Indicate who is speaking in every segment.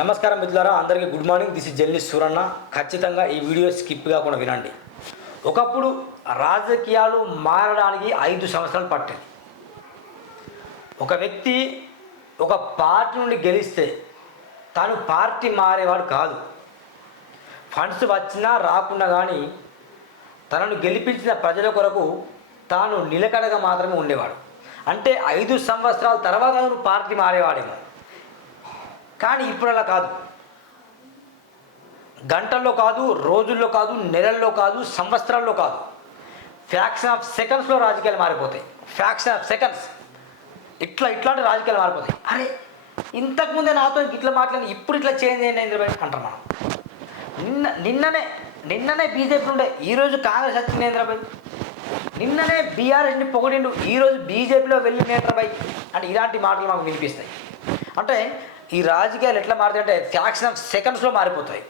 Speaker 1: నమస్కారం మిత్రులారా అందరికీ good morning. This is journey Suranna ఖచ్చితంగా ఈ వీడియో స్కిప్ కాకుండా వినండి. ఒకప్పుడు రాజకీయాలు మారడానికి ఐదు సంవత్సరాలు పట్టింది ఒక వ్యక్తి ఒక పార్టీ నుండి గెలిస్తే తాను పార్టీ మారేవాడు కాదు. ఫండ్స్ వచ్చినా రాకున్నా కానీ తనను గెలిపించిన ప్రజల కొరకు తాను నిలకడగా మాత్రమే ఉండేవాడు. అంటే ఐదు సంవత్సరాల తర్వాత నువ్వు పార్టీ మారేవాడేమో. కానీ ఇప్పుడు అలా కాదు. గంటల్లో కాదు రోజుల్లో కాదు నెలల్లో కాదు సంవత్సరాల్లో కాదు. ఫ్యాక్షన్ ఆఫ్ సెకండ్స్లో రాజకీయాలు మారిపోతాయి. ఫ్యాక్షన్ ఆఫ్ సెకండ్స్ ఇట్లా ఇట్లాంటి రాజకీయాలు మారిపోతాయి. అరే ఇంతకుముందే నాతో ఇట్లా మాట్లాడి ఇప్పుడు ఇట్లా చేంజ్ అయ్యింది ఇంద్రబాబు అంటారు మనం. నిన్న నిన్ననే నిన్ననే బీజేపీ ఉండే ఈరోజు కాంగ్రెస్ వచ్చింది ఇంద్రబాబు నిన్ననే బీఆర్ఎస్ని పొగిడిండు ఈరోజు బీజేపీలో వెళ్ళి నేత్రబాయ్ అంటే ఇలాంటి మాటలు మాకు వినిపిస్తాయి. అంటే ఈ రాజకీయాలు ఎట్లా మారుతాయి అంటే ఫ్యాక్షన్ ఆఫ్ సెకండ్స్లో మారిపోతాయి.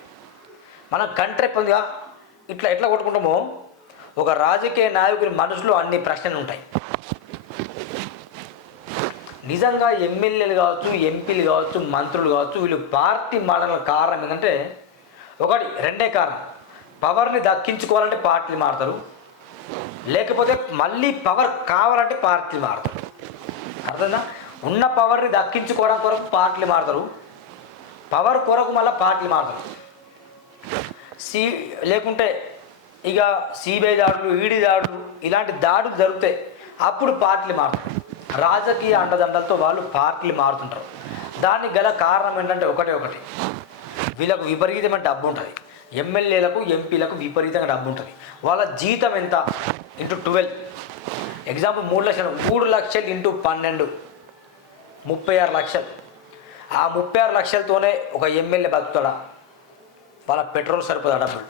Speaker 1: మనం కంట్రీ పొందిగా ఇట్లా ఎట్లా కొట్టుకుంటామో ఒక రాజకీయ నాయకుని మనసులో అన్ని ప్రశ్నలు ఉంటాయి. నిజంగా ఎమ్మెల్యేలు కావచ్చు ఎంపీలు కావచ్చు మంత్రులు కావచ్చు వీళ్ళు పార్టీ మారడానికి కారణం ఏంటంటే ఒకటి రెండే కారణం. పవర్ని దక్కించుకోవాలంటే పార్టీలు మారుతారు. లేకపోతే మళ్ళీ పవర్ కావాలంటే పార్టీలు మారుతారు. అర్థందా ఉన్న పవర్ని దక్కించుకోవడం కొరకు పార్టీలు మారుతారు. పవర్ కొరకు మళ్ళీ పార్టీలు మారుతారు. సి లేకుంటే ఇక సిబిఐ దాడులు ఈడీ దాడులు ఇలాంటి దాడులు జరుగుతాయి. అప్పుడు పార్టీలు మారుతారు రాజకీయ అండదండలతో వాళ్ళు పార్టీలు మారుతుంటారు. దానికి గల కారణం ఏంటంటే ఒకటే ఒకటి. వీళ్ళకు విపరీతమైన డబ్బు ఉంటుంది. ఎమ్మెల్యేలకు ఎంపీలకు విపరీతంగా డబ్బు ఉంటుంది. వాళ్ళ జీతం ఎంత? Into twelve. ఎగ్జాంపుల్ మూడు లక్షలు మూడు లక్షలు ఇంటూ పన్నెండు. ముప్పై ఆరు లక్షలు. ఆ ముప్పై ఆరు లక్షలతోనే ఒక ఎమ్మెల్యే బతుకుతాడా? వాళ్ళ పెట్రోల్ సరిపోదా డబ్బులు?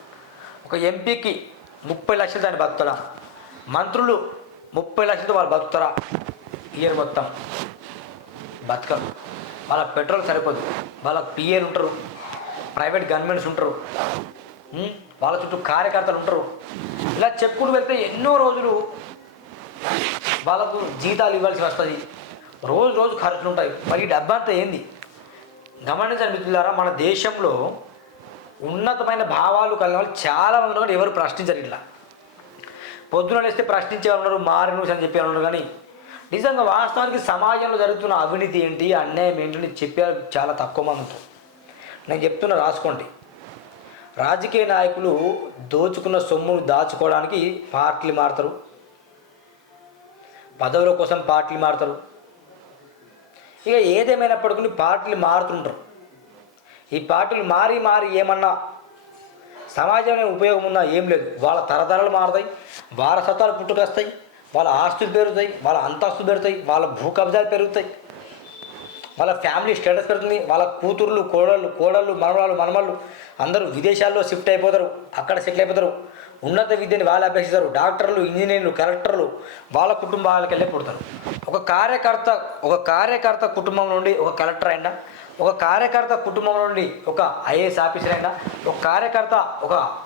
Speaker 1: ఒక ఎంపీకి ముప్పై లక్షలు దాన్ని బతుకుతాడా? మంత్రులు ముప్పై లక్షలతో వాళ్ళు బతుకుతారా? ఇయర్ మొత్తం. బతకరు. వాళ్ళ పెట్రోల్ సరిపోదు. వాళ్ళ పిఏలు ఉంటారు. ప్రైవేట్ గవర్నమెంట్స్ ఉంటారు. వాళ్ళ చుట్టూ కార్యకర్తలు ఉంటారు. ఇలా చెప్పుకుంటూ వెళ్తే ఎన్నో రోజులు వాళ్ళకు జీతాలు ఇవ్వాల్సి వస్తుంది. రోజు రోజు ఖర్చులు ఉంటాయి. మరి ఈ అంతా ఏంది? గమనించండి మిత్రులారా మన దేశంలో ఉన్నతమైన భావాలు కలిగిన వాళ్ళు చాలా మంది ఉన్నారు. కానీ ఎవరు ప్రశ్నించరు ఇట్లా. పొద్దున లేస్తే ప్రశ్నించే ఉన్నారు మారి అని చెప్పే ఉన్నారు కానీ నిజంగా వాస్తవానికి సమాజంలో జరుగుతున్న అవినీతి ఏంటి అన్యాయం ఏంటని చెప్పే చాలా తక్కువ మంది ఉంటారు. నేను చెప్తున్నా రాసుకోండి. రాజకీయ నాయకులు దోచుకున్న సొమ్మును దాచుకోవడానికి పార్టీలు మారుతారు. పదవుల కోసం పార్టీలు మారుతారు. ఇక ఏదేమైనప్పటికీ పార్టీలు మారుతుంటారు ఈ పార్టీలు మారి మారి ఏమన్నా సమాజంలో ఉపయోగం ఉందా? ఏం లేదు. వాళ్ళ తరతరాలు మారుతాయి వారసత్వాలు పుట్టుకొస్తాయి వాళ్ళ ఆస్తులు పెరుగుతాయి వాళ్ళ అంతస్తులు పెరుగుతాయి వాళ్ళ భూ కబ్జాలు పెరుగుతాయి. వాళ్ళ ఫ్యామిలీ స్టేటస్ పెరుగుతుంది వాళ్ళ కూతుర్లు కోడళ్ళు కోడళ్ళు మనవరాలు మనమళ్ళు అందరూ విదేశాల్లో షిఫ్ట్ అయిపోతారు అక్కడ సెటిల్ అయిపోతారు. ఉన్నత విద్యని వాళ్ళు అభ్యసిస్తారు. డాక్టర్లు ఇంజనీర్లు కలెక్టర్లు వాళ్ళ కుటుంబాలకు వెళ్ళి పుడతారు. ఒక కార్యకర్త ఒక కార్యకర్త కుటుంబం నుండి ఒక కలెక్టర్ అయినా ఒక కార్యకర్త కుటుంబం నుండి ఒక ఐఏఎస్ ఆఫీసర్ అయినా ఒక కార్యకర్త ఒక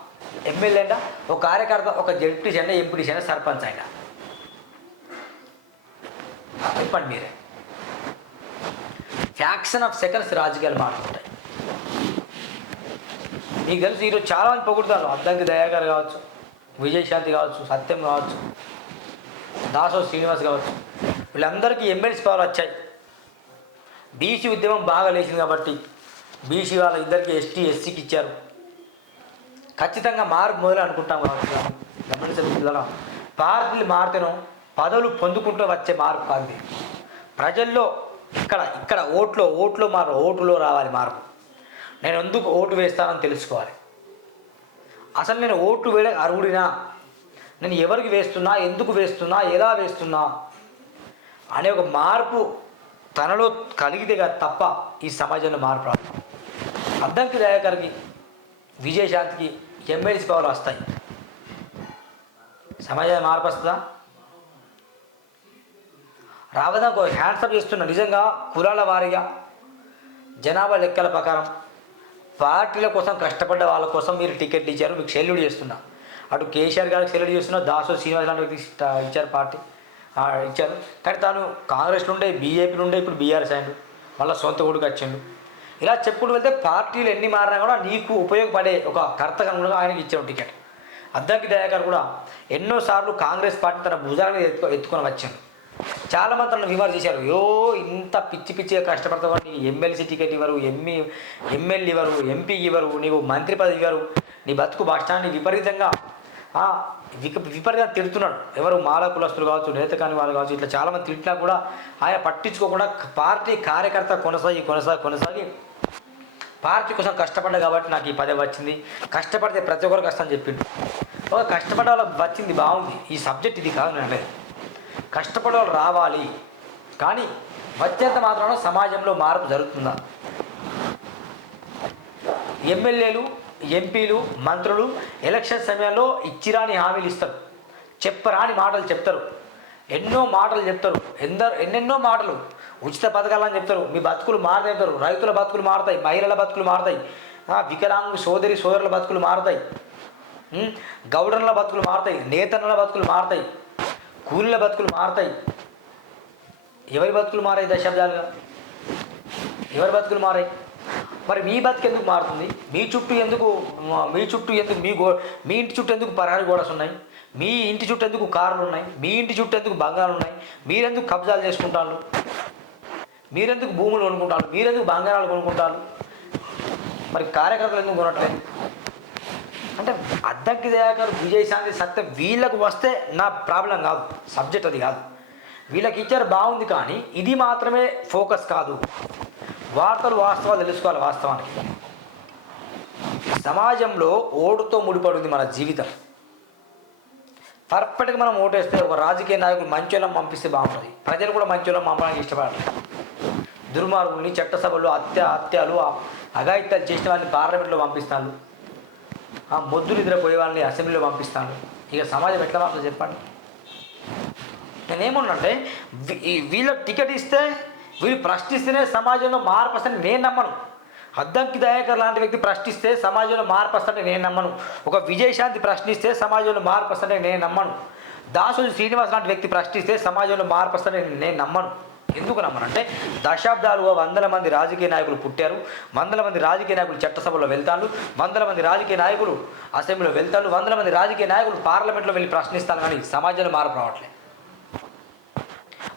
Speaker 1: ఎమ్మెల్యే అయినా ఒక కార్యకర్త ఒక జడ్పీసీ అయినా ఎంపీటీసీ అయినా సర్పంచ్ అయినా. చెప్పండి మీరే. ఫ్యాక్షన్ ఆఫ్ సెకండ్స్ రాజకీయాలు మారుతుంటాయి మీకు తెలుసు ఈరోజు చాలామంది పొగుడుతారు అద్దంకి దయాగారు కావచ్చు విజయశాంతి కావచ్చు సత్యం కావచ్చు దాసో శ్రీనివాస్ కావచ్చు. వీళ్ళందరికీ ఎమ్మెల్సీ పవర్ వచ్చాయి. బీసీ ఉద్యమం బాగా లేచింది కాబట్టి బీసీ వాళ్ళ ఇద్దరికి ఎస్టీ ఎస్సీకి ఇచ్చారు. ఖచ్చితంగా మార్పు మొదలు అనుకుంటాం కాబట్టి గమనించండి పిల్లల పార్టీలు మారుతేనో పదవులు పొందుకుంటూ వచ్చే మార్పు కాదు ప్రజల్లో ఇక్కడ ఇక్కడ ఓట్లో ఓట్లో మార్పు ఓటులో రావాలి మార్పు. నేను ఎందుకు ఓటు వేస్తానని తెలుసుకోవాలి. అసలు నేను ఓటు వేయడం అర్హుడినా? నేను ఎవరికి వేస్తున్నా? ఎందుకు వేస్తున్నా? ఎలా వేస్తున్నా? అనే ఒక మార్పు తనలో కలిగితే కదా తప్ప ఈ సమాజంలో మార్పు రాదు. అద్దంకి దయాకర్కి విజయశాంతికి ఎమ్మెల్సీ పవర్లు వస్తాయి. సమాజంలో మార్పు వస్తుందా? రావదానికి హ్యాండ్సప్ చేస్తున్నా నిజంగా కులాల వారీగా జనాభా లెక్కల ప్రకారం పార్టీల కోసం కష్టపడ్డ వాళ్ళ కోసం మీరు టికెట్ ఇచ్చారు మీకు సెల్యూట్ చేస్తున్నా. అటు కేసీఆర్ గారికి సెల్యూట్ చేస్తున్నా దాసో శ్రీనివాస్ లాంటి వ్యక్తి ఇచ్చారు పార్టీ. ఇచ్చారు. కానీ తాను కాంగ్రెస్లో ఉండే బీజేపీ ఉండే ఇప్పుడు బీఆర్ఎస్ అయ్యాడు మళ్ళీ సొంత ఊడికి వచ్చిండు. ఇలా చెప్పుకుంటూ వెళ్తే పార్టీలు ఎన్ని మారినా కూడా నీకు ఉపయోగపడే ఒక కర్తగా కూడా ఆయనకి ఇచ్చాడు టికెట్. అద్దంకి దయాకర్ కూడా ఎన్నోసార్లు కాంగ్రెస్ పార్టీ తన భుజాలను ఎత్తుకొని వచ్చాడు. చాలామంది తనను విమర్శ చేశారు. యో ఇంత పిచ్చి పిచ్చిగా కష్టపడతావు నీకు ఎమ్మెల్సీ టికెట్ ఇవ్వరు ఎంఈ ఎమ్మెల్యే ఇవ్వరు ఎంపీ ఇవ్వరు నీవు మంత్రి పదవి ఇవ్వరు నీ బతుకు బస్టాండ్ని విపరీతంగా విపరీతంగా తిడుతున్నాడు. ఎవరు మాల కులస్తులు కావచ్చు నేత కాని వాళ్ళు కావచ్చు ఇట్లా చాలామంది తిట్టినా కూడా ఆయన పట్టించుకోకుండా పార్టీ కార్యకర్త కొనసాగి కొనసాగి కొనసాగి పార్టీ కోసం కష్టపడ్డా కాబట్టి నాకు ఈ పదవి వచ్చింది. కష్టపడితే ప్రతి ఒక్కరు కష్టం చెప్పిండు. ఒక కష్టపడే వాళ్ళకి వచ్చింది బాగుంది. ఈ సబ్జెక్ట్ ఇది కాదు నేను అనేది. కష్టపడే రావాలి. కానీ వచ్చేంత మాత్రం సమాజంలో మార్పు జరుగుతుందా? ఎమ్మెల్యేలు ఎంపీలు మంత్రులు ఎలక్షన్ సమయంలో ఇచ్చిరాని హామీలు ఇస్తారు. చెప్పరాని మాటలు చెప్తారు. ఎన్నో మాటలు చెప్తారు. ఎందరు ఎన్నెన్నో మాటలు. ఉచిత పథకాలని చెప్తారు. మీ బతుకులు మారుతాయి రైతుల బతుకులు మారుతాయి. మహిళల బతుకులు మారుతాయి. వికలాంగు సోదరి సోదరుల బతుకులు మారుతాయి. గౌడన్ల బతుకులు మారుతాయి. నేతన్నల బతుకులు మారుతాయి. కూలీల బతుకులు మారుతాయి. ఎవరి బతుకులు మారాయి దశాబ్దాలుగా? ఎవరి బతుకులు మారాయి? మరి మీ బతుకు ఎందుకు మారుతుంది? మీ చుట్టూ ఎందుకు మీ చుట్టూ ఎందుకు మీ గో మీ ఇంటి చుట్టూ ఎందుకు పరారి గోడస్ ఉన్నాయి? మీ ఇంటి చుట్టూ ఎందుకు కార్లు ఉన్నాయి? మీ ఇంటి చుట్టూ ఎందుకు బంగారం ఉన్నాయి? మీరెందుకు కబ్జాలు చేసుకుంటారు మీరెందుకు భూములు కొనుక్కుంటారు మీరెందుకు బంగారాలు కొనుక్కుంటారు మరి కార్యకర్తలు ఎందుకు కొనట్లేదు? అంటే అద్దకి దయాకర్ విజయశాంతి సత్య వీళ్ళకు వస్తే నా ప్రాబ్లం కాదు సబ్జెక్ట్ అది కాదు. వీళ్ళకి ఇచ్చారు బాగుంది కానీ ఇది మాత్రమే ఫోకస్ కాదు. వార్తలు వాస్తవాలు తెలుసుకోవాలి వాస్తవానికి. సమాజంలో ఓటుతో ముడిపడింది మన జీవితం. పర్ఫెక్ట్గా మనం ఓటేస్తే ఒక రాజకీయ నాయకుడు మంచోళ్ళం పంపిస్తే బాగుంటుంది. ప్రజలు కూడా మంచోళ్ళం పంపడానికి ఇష్టపడాలి దుర్మార్గుల్ని చట్టసభలు హత్య హత్యలు అఘాయిత్యాలు చేసిన వాళ్ళని పార్లమెంట్లో పంపిస్తాను ఆ మొద్దు నిద్రపోయే వాళ్ళని అసెంబ్లీలో పంపిస్తాను. ఇక సమాజం ఎట్లా మాత్రం చెప్పండి. నేనేమన్నంటే వీ- ఈ వీళ్ళకి టికెట్ ఇస్తే వీళ్ళు ప్రశ్నిస్తేనే సమాజంలో మార్పు వస్తుంది నేను నమ్మను. అద్దంకి దయాకర్ లాంటి వ్యక్తి ప్రశ్నిస్తే సమాజంలో మార్పు వస్తుంటే నేను నమ్మను. ఒక విజయశాంతి ప్రశ్నిస్తే సమాజంలో మార్పు వస్తుంటే నేను నమ్మను. దాసులు శ్రీనివాస్ లాంటి వ్యక్తి ప్రశ్నిస్తే సమాజంలో మార్పు వస్తుంటే నేను నమ్మను. ఎందుకు నమ్మనంటే దశాబ్దాలుగా వందల మంది రాజకీయ నాయకులు పుట్టారు వందల మంది రాజకీయ నాయకులు చట్టసభలో వెళ్తాను వందల మంది రాజకీయ నాయకులు అసెంబ్లీలో వెళ్తాను వందల మంది రాజకీయ నాయకులు పార్లమెంట్లో వెళ్ళి ప్రశ్నిస్తాను కానీ సమాజంలో మార్పు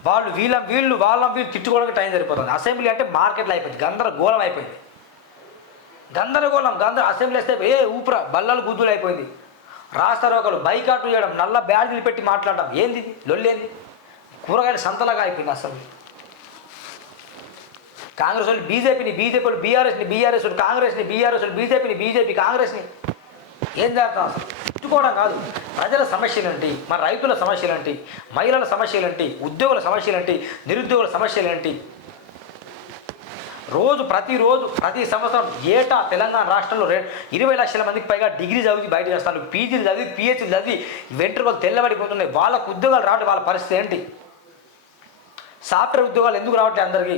Speaker 1: వాళ్ళు వీళ్ళ వీళ్ళు వాళ్ళ వీళ్ళు తిట్టుకోవడానికి టైం సరిపోతుంది. అసెంబ్లీ అంటే మార్కెట్లో అయిపోయింది గందరగోళం అయిపోయింది. గందరగోళం గందర అసెంబ్లీ వేస్తే ఏ ఊపిర బల్లలు గుద్దులు అయిపోయింది. రాస్తారు ఒకరు బైకాటు చేయడం నల్ల బ్యాడ్జీలు పెట్టి మాట్లాడడం ఏంది లొల్లేంది? కూరగాయలు సంతలాగా అయిపోయింది అసలు కాంగ్రెస్ వాళ్ళు బీజేపీని బీజేపీ వాళ్ళు బీఆర్ఎస్ని బీఆర్ఎస్ వాళ్ళు కాంగ్రెస్ని బీఆర్ఎస్ వాళ్ళు బీజేపీని బీజేపీ కాంగ్రెస్ని. ఏం చేస్తాం అసలు? తిట్టుకోవడం కాదు. ప్రజల సమస్యలేంటి? మన రైతుల సమస్యలేంటి? మహిళల సమస్యలేంటి? ఉద్యోగుల సమస్యలేంటి? నిరుద్యోగుల సమస్యలేంటి? రోజు ప్రతిరోజు ప్రతి సంవత్సరం ఏటా తెలంగాణ రాష్ట్రంలో రె ఇరవై లక్షల మందికి పైగా డిగ్రీ చదివి బయట చేస్తారు పీజీలు చదివి పిహెచ్లు చదివి వెంట్రుకలు తెల్లబడిపోతున్నాయి వాళ్ళకు ఉద్యోగాలు రావట్లేదు వాళ్ళ పరిస్థితి ఏంటి? సాఫ్ట్వేర్ ఉద్యోగాలు ఎందుకు రావట్లేదు అందరికీ?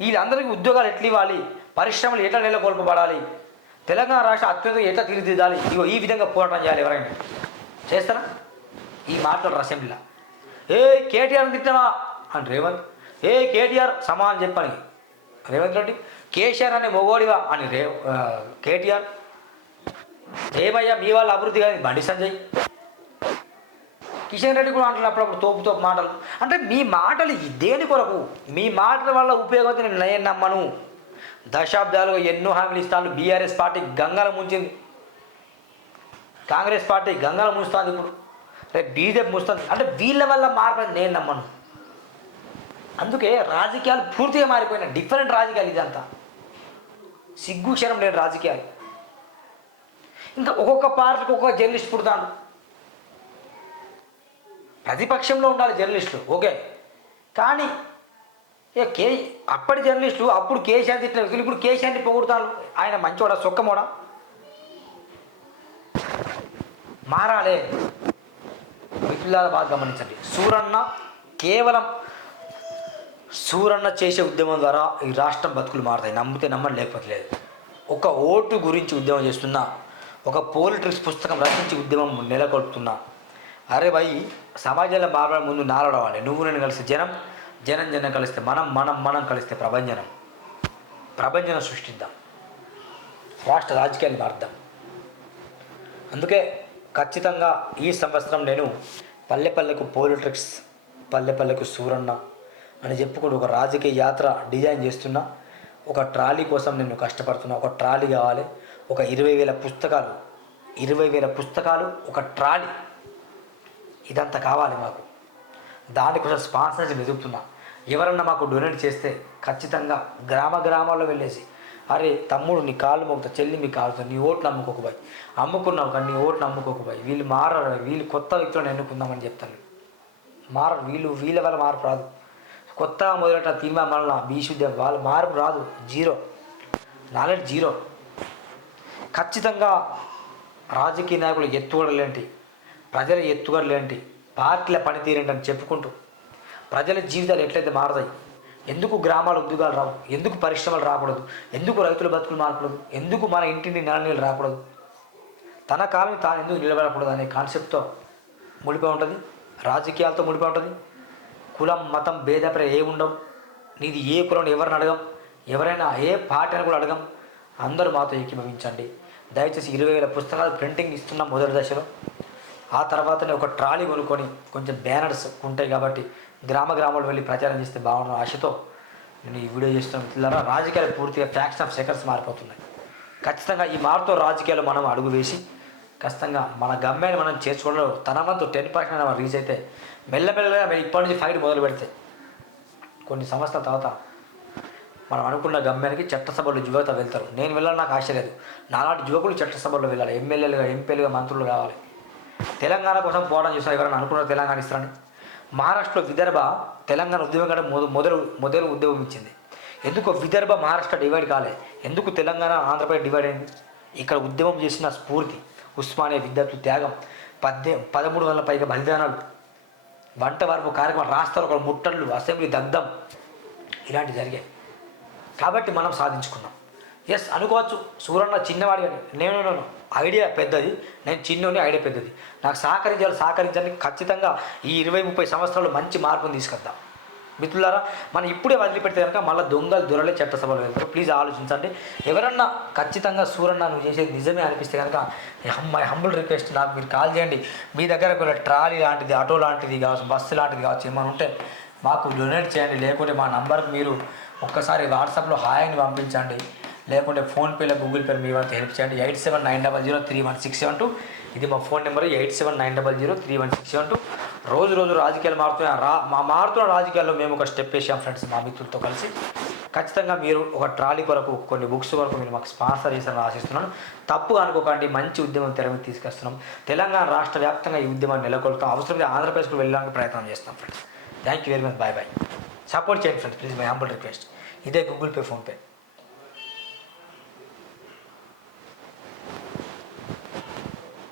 Speaker 1: వీళ్ళందరికీ ఉద్యోగాలు ఎట్లా ఇవ్వాలి? పరిశ్రమలు ఎట్లా నెలకొల్పబడాలి? తెలంగాణ రాష్ట్ర అత్యంత ఎట్లా తీర్చిదిద్దాలి? ఇగో ఈ విధంగా పోరాటం చేయాలి ఎవరైనా. చేస్తారా? ఈ మాట్లాడరు అసెంబ్లీలో ఏ కేటీఆర్ తిట్టావా అని రేవంత్. ఏ కేటీఆర్ సమానం చెప్పని. రేవంత్ రెడ్డి కేసీఆర్ అనే మొగోడివా? అని రే కేటీఆర్. ఏమయ్యా మీ వాళ్ళ అభివృద్ధి కానీ బండి సంజయ్. కిషన్ రెడ్డి కూడా అంటున్నారు అప్పుడప్పుడు తోపు తోపు మాటలు. అంటే మీ మాటలు దేని కొరకు? మీ మాటల వల్ల ఉపయోగం నేను నేను నమ్మను. దశాబ్దాలుగా ఎన్నో హామీలు ఇస్తాను బీఆర్ఎస్ పార్టీ గంగల ముంచింది. కాంగ్రెస్ పార్టీ గంగల ముంచుతుంది ఇప్పుడు. రేపు బీజేపీ ముంచుతుంది. అంటే వీళ్ళ వల్ల మార్పు నేను నమ్మను. అందుకే రాజకీయాలు పూర్తిగా మారిపోయినాయి. డిఫరెంట్ రాజకీయాలు ఇదంతా. సిగ్గు క్షణం లేని రాజకీయాలు. ఇంకా ఒక్కొక్క పార్టీకి ఒక్కొక్క జర్నలిస్ట్ పుడతాడు. ప్రతిపక్షంలో ఉండాలి జర్నలిస్టులు ఓకే. కానీ ఇక కే అప్పటి జర్నలిస్టులు అప్పుడు కేశాంతి ఇట్లా వ్యక్తులు ఇప్పుడు కేశాంతి పొగుడుతారు ఆయన మంచోడా సొక్కమోడా? మారాలే. మిత్రులారా బాగా గమనించండి. సూరన్న కేవలం సూరన్న చేసే ఉద్యమం ద్వారా ఈ రాష్ట్రం బతుకులు మారుతాయి. నమ్మితే నమ్మని లేకపోతే లేదు. ఒక ఓటు గురించి ఉద్యమం చేస్తున్నా ఒక పోలిటిక్స్ పుస్తకం రచించి ఉద్యమం నెలకొల్పుతున్నా అరే భయ్ సమాజంలో మారడం ముందు నాలడవాలి నువ్వు నేను కలిస్తే జనం జనం జనం కలిస్తే మనం మనం మనం కలిస్తే ప్రభంజనం. ప్రభంజనం సృష్టిద్దాం. రాష్ట్ర రాజకీయాలు మారుద్దాం. అందుకే ఖచ్చితంగా ఈ సంవత్సరం నేను పల్లె పల్లెకు పోలిట్రిక్స్ పల్లె పల్లెకు సూరన్న అని చెప్పుకుంటూ ఒక రాజకీయ యాత్ర డిజైన్ చేస్తున్నా. ఒక ట్రాలీ కోసం నేను కష్టపడుతున్నా. ఒక ట్రాలీ కావాలి. ఒక ఇరవై వేల పుస్తకాలు ఇరవై వేల పుస్తకాలు ఒక ట్రాలీ. ఇదంతా కావాలి మాకు. దానికోసం స్పాన్సర్షిప్ వెతుకుతున్నా ఎవరన్నా మాకు డొనేట్ చేస్తే ఖచ్చితంగా గ్రామ గ్రామాల్లో వెళ్ళేసి అరే తమ్ముడు నీ కాళ్ళు మొక్కుతా చెల్లి మీ కాలుతో నీ ఓట్లు అమ్ముకోకపోయి అమ్ముకున్నావు కానీ నీ ఓట్లు అమ్ముకోకపోయి వీళ్ళు మారరు వీళ్ళు కొత్త వ్యక్తులను ఎన్నుకుందామని చెప్తాను మారరు వీళ్ళు వీళ్ళ వల్ల మార్పు రాదు. కొత్త మొదలట తీర్మా మళ్ళా బీశుద్ధం వాళ్ళ మార్పు రాదు. జీరో. Knowledge zero. ఖచ్చితంగా రాజకీయ నాయకులు ఎత్తుగడలేంటి. ప్రజల ఎత్తుగడలేంటి పార్టీల పనితీరేంటని చెప్పుకుంటూ ప్రజల జీవితాలు ఎట్లయితే మారతాయి? ఎందుకు గ్రామాల ఉద్యోగాలు రావు? ఎందుకు పరిశ్రమలు రాకూడదు? ఎందుకు రైతుల బతుకులు మారకూడదు? ఎందుకు మన ఇంటిని నెల నీళ్ళు రాకూడదు? తన కాలం తాను ఎందుకు నిలబడకూడదు అనే కాన్సెప్ట్తో ముడిపోయి ఉంటుంది. రాజకీయాలతో ముడిపోయి ఉంటుంది. కులం మతం భేదపర ఏ ఉండవు. నీది ఏ కులం ఎవరిని అడగం? ఎవరైనా ఏ పార్టీని కూడా అడగం. అందరూ మాతో ఏకీభవించండి. దయచేసి ఇరవై వేల పుస్తకాలు ప్రింటింగ్ ఇస్తున్నాం మొదటి దశలో. ఆ తర్వాతనే ఒక ట్రాలీ కొనుక్కొని కొంచెం బ్యానర్స్ ఉంటాయి కాబట్టి గ్రామ గ్రామాలు వెళ్ళి ప్రచారం చేస్తే బాగున్న ఆశతో నేను ఈ వీడియో చేస్తున్న మిత్రులారా రాజకీయాలు పూర్తిగా ఫ్యాక్షన్ ఆఫ్ సెకండ్స్ మారిపోతున్నాయి. ఖచ్చితంగా ఈ మార్తో రాజకీయాలు మనం అడుగు వేసి ఖచ్చితంగా మన గమ్యాన్ని మనం చేర్చుకోవడంలో తన వంతు టెన్ పర్సెంట్ మనం రీచ్ అయితే మెల్లమెల్లగా మేము ఇప్పటి నుంచి ఫైట్ మొదలు పెడితే కొన్ని సంవత్సరాల తర్వాత మనం అనుకున్న గమ్యానికి చట్టసభలో యువత వెళ్తారు. నేను వెళ్ళాలని నాకు ఆశ లేదు. నాలాంటి యువకులు చట్టసభలో వెళ్ళాలి. ఎమ్మెల్యేలుగా ఎంపీలుగా మంత్రులు కావాలి. తెలంగాణ కోసం పోవడం చేస్తారు ఎవరైనా అనుకున్న తెలంగాణ ఇస్తారని? మహారాష్ట్రలో విదర్భ తెలంగాణ ఉద్యమం కంటే మొదలు మొదలు ఉద్యమం ఇచ్చింది. ఎందుకు విదర్భ మహారాష్ట్ర డివైడ్ కాలే. ఎందుకు తెలంగాణ ఆంధ్రప్రదేశ్ డివైడ్ అయింది? ఇక్కడ ఉద్యమం చేసిన స్ఫూర్తి ఉస్మానియా విద్యార్థుల త్యాగం పద్దె పదమూడు వందల పైగా బలిదానాలు వంట వరపు కార్యక్రమం రాస్తారు ఒక ముట్టళ్ళు అసెంబ్లీ దగ్ధం ఇలాంటివి జరిగాయి. కాబట్టి మనం సాధించుకున్నాం. ఎస్ అనుకోవచ్చు సూరన్న చిన్నవాడి అని. నేను. ఐడియా పెద్దది. నేను చిన్నోని ఐడియా పెద్దది. నాకు సహకరించాలి సహకరించాలని ఖచ్చితంగా ఈ ఇరవై ముప్పై సంవత్సరాలు మంచి మార్పును తీసుకొద్దాం. మిత్రులారా మనం ఇప్పుడే వదిలిపెడితే కనుక మళ్ళీ దొంగలు దొరలే చట్టసభలో వెళ్తారు. ప్లీజ్ ఆలోచించండి. ఎవరన్నా ఖచ్చితంగా సూరన్న నువ్వు చేసేది నిజమే అనిపిస్తే కనుక మై హంబుల్ రిక్వెస్ట్ నాకు మీరు కాల్ చేయండి. మీ దగ్గర ఒకవేళ ట్రాలీ లాంటిది ఆటో లాంటిది కావచ్చు బస్సు లాంటిది కావచ్చు ఏమైనా ఉంటే మాకు డొనేట్ చేయండి. లేకుంటే మా నంబర్కి మీరు ఒక్కసారి వాట్సాప్లో హాయ్ అని పంపించండి. లేకుంటే ఫోన్పేలో గూగుల్ పే మీ వాళ్ళకి హెల్ప్ చేయండి. Eight seven nine double zero three one six seven two. ఇది మా phone number eight seven nine double zero three one six seven two. రోజు రోజు రాజకీయాలు మారుతున్నాయి రా మా మారుతున్న రాజకీయాల్లో మేము ఒక స్టెప్ వేసాం ఫ్రెండ్స్ మా మిత్రులతో కలిసి. ఖచ్చితంగా మీరు ఒక ట్రాలీ కొరకు కొన్ని బుక్స్ కొరకు మీరు మాకు స్పాన్సర్ చేశారని ఆశిస్తున్నాను. తప్పు అనుకోకండి మంచి ఉద్యమం తెర మీద తీసుకొస్తున్నాం. తెలంగాణ రాష్ట్ర వ్యాప్తంగా ఈ ఉద్యమాన్ని నెలకొల్పుతాం. అవసరమైతే ఆంధ్రప్రదేశ్కు వెళ్ళడానికి ప్రయత్నం చేస్తాం friends. Thank you very much bye bye support చేయండి friends. Please my humble request ఇదే గూగుల్ పే ఫోన్పే